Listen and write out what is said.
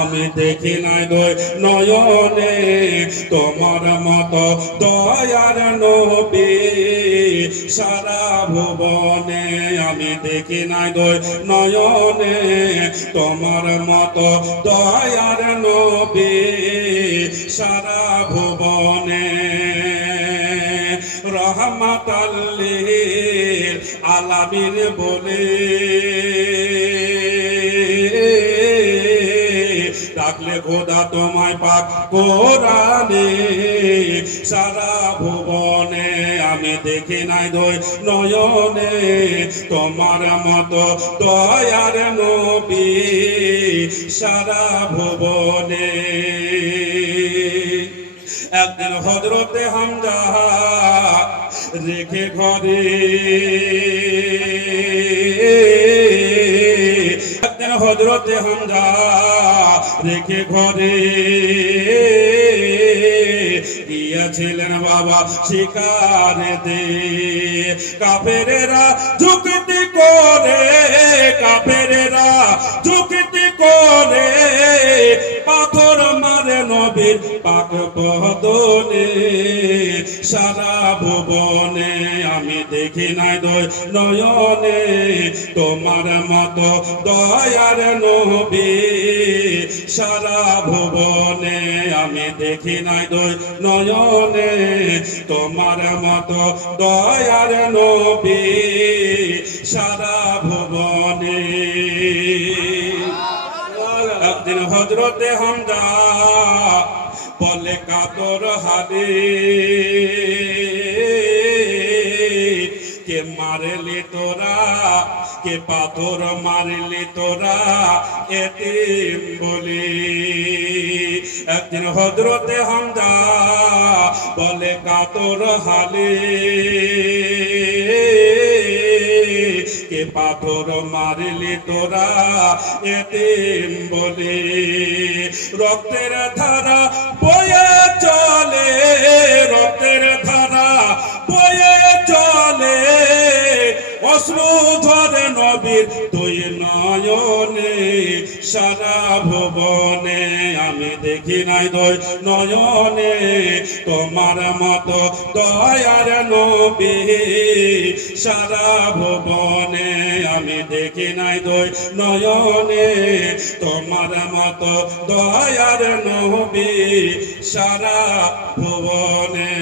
আমি দেখি নাই দই নয়নে তোমার মতো দয়ার নবী সারা ভুবনে। আমি দেখি নাই দই নয়নে তোমার মতো দয়ার নবী সারা ভুবনে। রহমাতাল লিল আলামিন বলে ডাকলে খোদা তোমায় পাক কোরআনে সারা ভুবনে। আমি দেখি নাই দই নয়নে তোমার মতো দয়ার নবী সারা ভুবনে। একদিন হযরতে হামজা রেখে ঘরে, একদিন হযরতে হামজা রেখে ঘরে গিয়েছিলেন বাবা শিকারেতে। কাফেরেরা যুক্তি করে, কাফেরেরা যুক্তি করে পাথর মারে নবীর পাক বদনে সারা ভুবনে। আমি দেখি নাই দই নয়নে তোমার মতো দয়ার নবী সারা ভুবনে। আমি দেখি নাই দই নয়নে তোমার মতো দয়ার নবী সারা ভুবনে। একদিন হযরতে হামজা বলে কাতর হারে কে মারলি তোরা, কে পাথর মারলি তোরা এতিম বলি। একদিন হযরতে হামজা বলে কাতর হালে কে পাথর মারলি তোরা এতিম বলে। রক্তের ধারা বয়ে চলে, রক্তের ধারা বয়ে চলে অশ্রু ঝরে নবীর দুই নয়নে সারা ভুবনে। আমি দেখি নাই দই নয়নে তোমার মতো দয়ার নবী সারা ভুবনে। আমি দেখি নাই দই নয়নে তোমার মতো দয়ার নবী সারা ভুবনে।